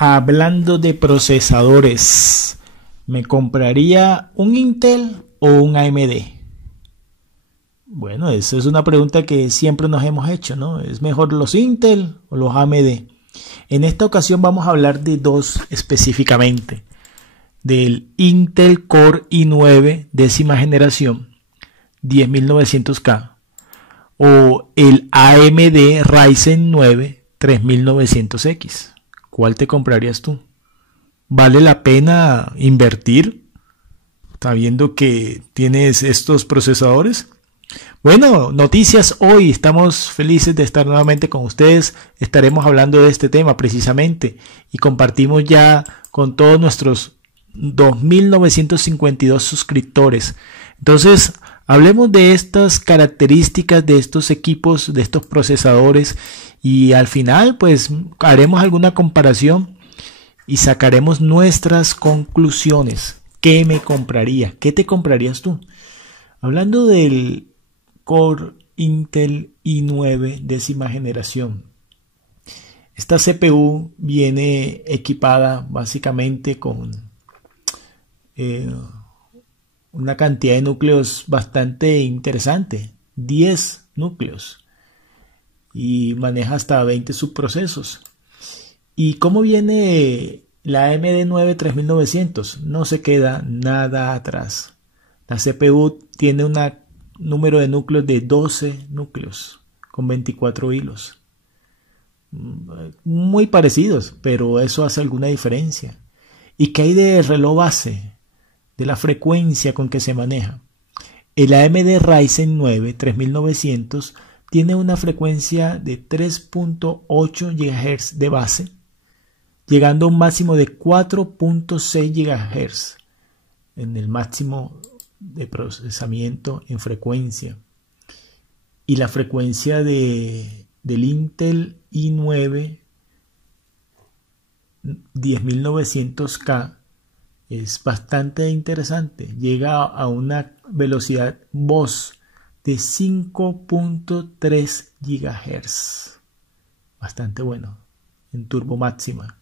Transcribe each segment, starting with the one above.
Hablando de procesadores, ¿me compraría un Intel o un AMD? Bueno, esa es una pregunta que siempre nos hemos hecho, ¿no? ¿Es mejor los Intel o los AMD? En esta ocasión vamos a hablar de dos específicamente. Del Intel Core i9 décima generación 10900K o el AMD Ryzen 9 3900X. ¿Cuál te comprarías tú? ¿Vale la pena invertir sabiendo que tienes estos procesadores? Bueno, noticias hoy. Estamos felices de estar nuevamente con ustedes. Estaremos hablando de este tema precisamente y compartimos ya con todos nuestros 2.952 suscriptores. Entonces, hablemos de estas características de estos equipos, de estos procesadores, y al final pues haremos alguna comparación y sacaremos nuestras conclusiones. ¿Qué me compraría? ¿Qué te comprarías tú? Hablando del Core Intel i9 décima generación. Esta CPU viene equipada básicamente con una cantidad de núcleos bastante interesante, 10 núcleos, y maneja hasta 20 subprocesos. ¿Y cómo viene la AMD 9 3900? No se queda nada atrás. La CPU tiene un número de núcleos de 12 núcleos con 24 hilos. Muy parecidos, pero eso hace alguna diferencia. ¿Y qué hay de reloj base? De la frecuencia con que se maneja. El AMD Ryzen 9 3900 tiene una frecuencia de 3.8 GHz de base, llegando a un máximo de 4.6 GHz en el máximo de procesamiento en frecuencia. Y la frecuencia del Intel i9 10900K es bastante interesante. Llega a una velocidad voz de 5.3 GHz. Bastante bueno. En turbo máxima.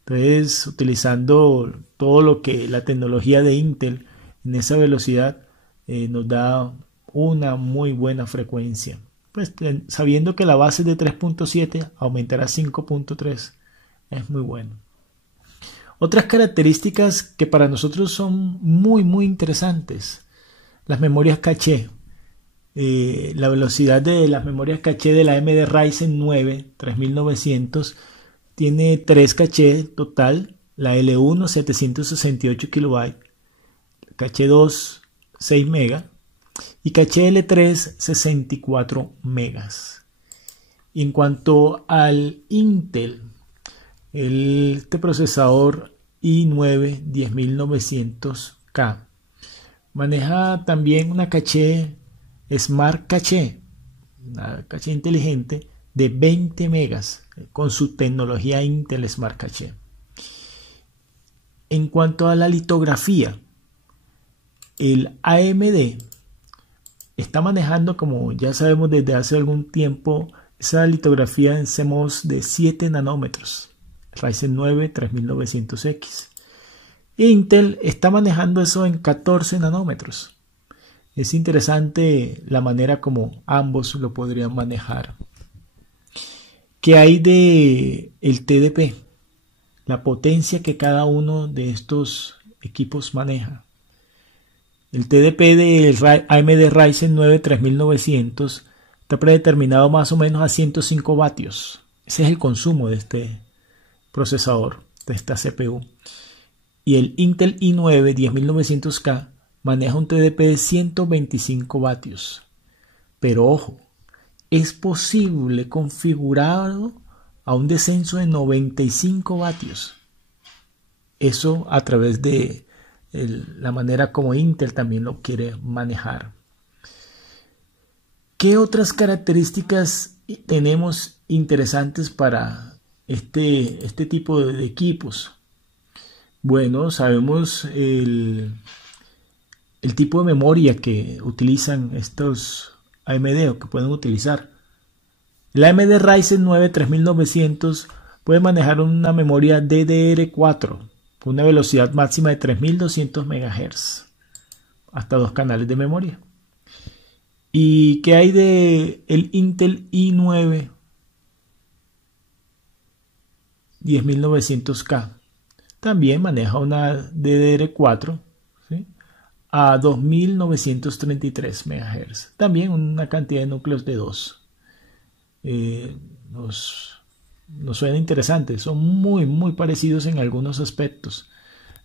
Entonces, utilizando todo lo que la tecnología de Intel en esa velocidad nos da una muy buena frecuencia. Pues sabiendo que la base es de 3.7, aumentará a 5.3. Es muy bueno. Otras características que para nosotros son muy interesantes. Las memorias caché. La velocidad de las memorias caché de la AMD Ryzen 9 3900 tiene 3 caché total. La L1 768 KB, caché 2 6 MB y caché L3 64 MB. Y en cuanto al Intel, este procesador i9 10900K maneja también una caché Smart Caché, una caché inteligente de 20 megas con su tecnología Intel Smart Caché. En cuanto a la litografía, el AMD está manejando, como ya sabemos desde hace algún tiempo, esa litografía en CMOS de 7 nanómetros. Ryzen 9 3900X. Intel está manejando eso en 14 nanómetros. Es interesante la manera como ambos lo podrían manejar. ¿Qué hay de el TDP? La potencia que cada uno de estos equipos maneja. El TDP del AMD Ryzen 9 3900 está predeterminado más o menos a 105 vatios. Ese es el consumo de este procesador, de esta CPU. Y el Intel i9 10900K maneja un TDP de 125 vatios. Pero ojo, es posible configurarlo a un descenso de 95 vatios. Eso a través de la manera como Intel también lo quiere manejar. ¿Qué otras características tenemos interesantes para este tipo de equipos? Bueno, sabemos el tipo de memoria que utilizan estos AMD o que pueden utilizar. El AMD Ryzen 9 3900 puede manejar una memoria DDR4 con una velocidad máxima de 3200 MHz, hasta 2 canales de memoria. ¿Y qué hay de el Intel i9 10900K? También maneja una DDR4, ¿sí?, a 2933 MHz. También una cantidad de núcleos de 2. Nos suena interesante. Son muy parecidos en algunos aspectos.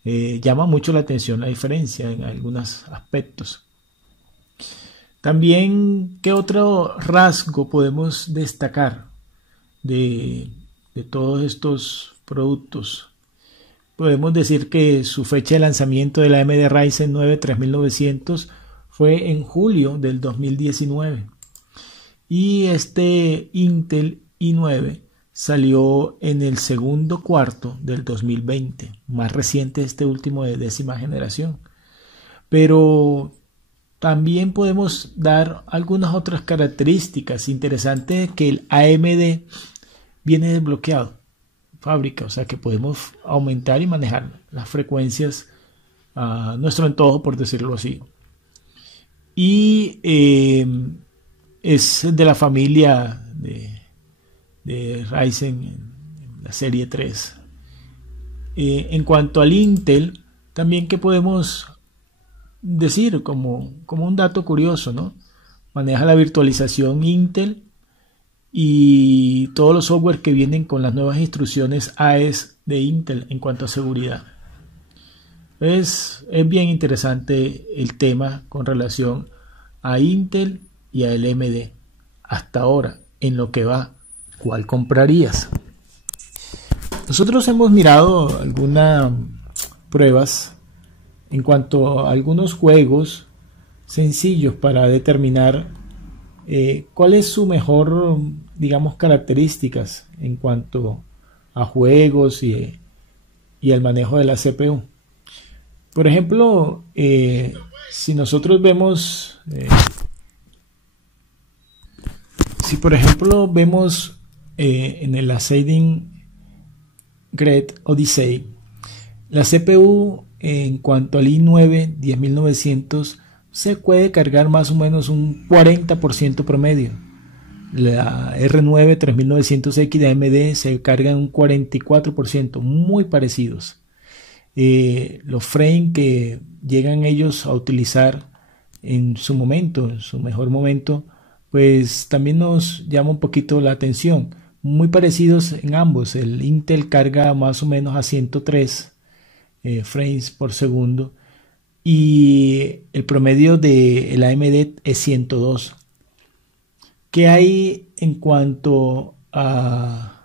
Llama mucho la atención la diferencia en algunos aspectos. También, ¿qué otro rasgo podemos destacar de todos estos productos? Podemos decir que su fecha de lanzamiento de la AMD Ryzen 9 3900 fue en julio del 2019. Y este Intel i9 salió en el segundo cuarto del 2020, más reciente este último de 10ª generación. Pero también podemos dar algunas otras características interesantes, que el AMD viene desbloqueado fábrica, o sea que podemos aumentar y manejar las frecuencias a nuestro antojo, por decirlo así. Y es de la familia de Ryzen, la serie 3. En cuanto al Intel, también que podemos decir como un dato curioso, ¿no? Maneja la virtualización Intel y todos los software que vienen con las nuevas instrucciones AES de Intel en cuanto a seguridad. Es bien interesante el tema con relación a Intel y a AMD. Hasta ahora, en lo que va, ¿cuál comprarías? Nosotros hemos mirado algunas pruebas en cuanto a algunos juegos sencillos para determinar cuál es su mejor, digamos, características en cuanto a juegos y al manejo de la CPU. Por ejemplo, si nosotros vemos, en el Assassin's Creed Odyssey, la CPU en cuanto al i9 10900 se puede cargar más o menos un 40% promedio. La R9 3900X de AMD se carga en un 44%, muy parecidos. Los frames que llegan ellos a utilizar en su momento, en su mejor momento, pues también nos llama un poquito la atención. Muy parecidos en ambos. El Intel carga más o menos a 103 frames por segundo y el promedio de el AMD es 102. ¿Qué hay en cuanto a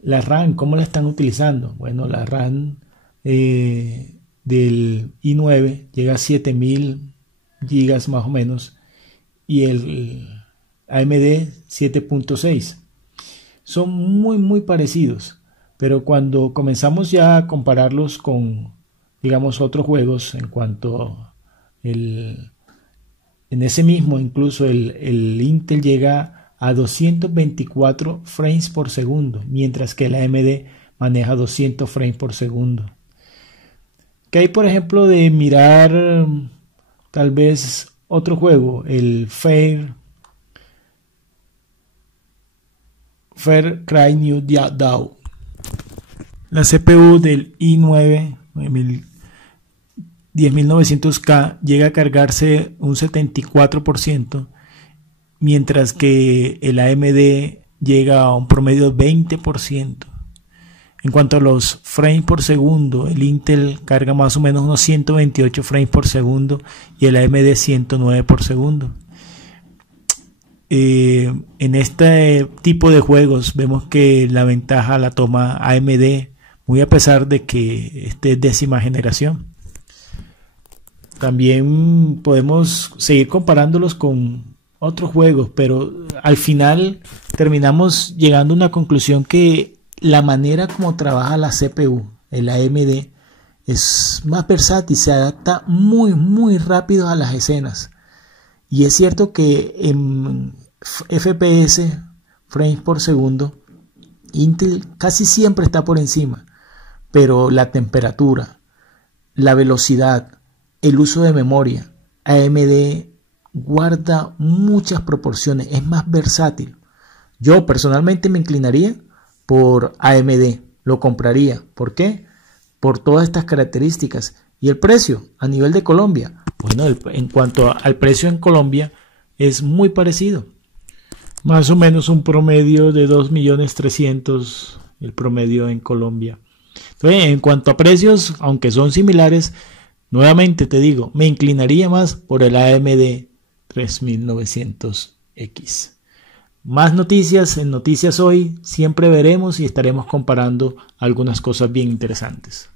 la RAM? ¿Cómo la están utilizando? Bueno, la RAM del i9 llega a 7000 gigas más o menos y el AMD 7.6. Son muy parecidos, pero cuando comenzamos ya a compararlos con, digamos, otros juegos, en cuanto en ese mismo, incluso el Intel llega a 224 frames por segundo, mientras que el AMD maneja 200 frames por segundo. ¿Qué hay, por ejemplo, de mirar tal vez otro juego? El Far Cry New Dawn. La CPU del i9 10900K llega a cargarse un 74%, mientras que el AMD llega a un promedio de 20%. En cuanto a los frames por segundo, el Intel carga más o menos unos 128 frames por segundo y el AMD 109 por segundo. En este tipo de juegos vemos que la ventaja la toma AMD, muy a pesar de que este es 10ª generación. También podemos seguir comparándolos con otros juegos, pero al final terminamos llegando a una conclusión que la manera como trabaja la CPU, el AMD, es más versátil, se adapta muy rápido a las escenas. Y es cierto que en FPS, frames por segundo, Intel casi siempre está por encima, pero la temperatura, la velocidad, el uso de memoria, AMD guarda muchas proporciones, es más versátil. Yo personalmente me inclinaría por AMD, lo compraría. ¿Por qué? Por todas estas características. ¿Y el precio a nivel de Colombia? Bueno, en cuanto al precio en Colombia es muy parecido. Más o menos un promedio de 2.300.000 el promedio en Colombia. Entonces, en cuanto a precios, aunque son similares, nuevamente te digo, me inclinaría más por el AMD 3900X. Más noticias en Noticias Hoy, siempre veremos y estaremos comparando algunas cosas bien interesantes.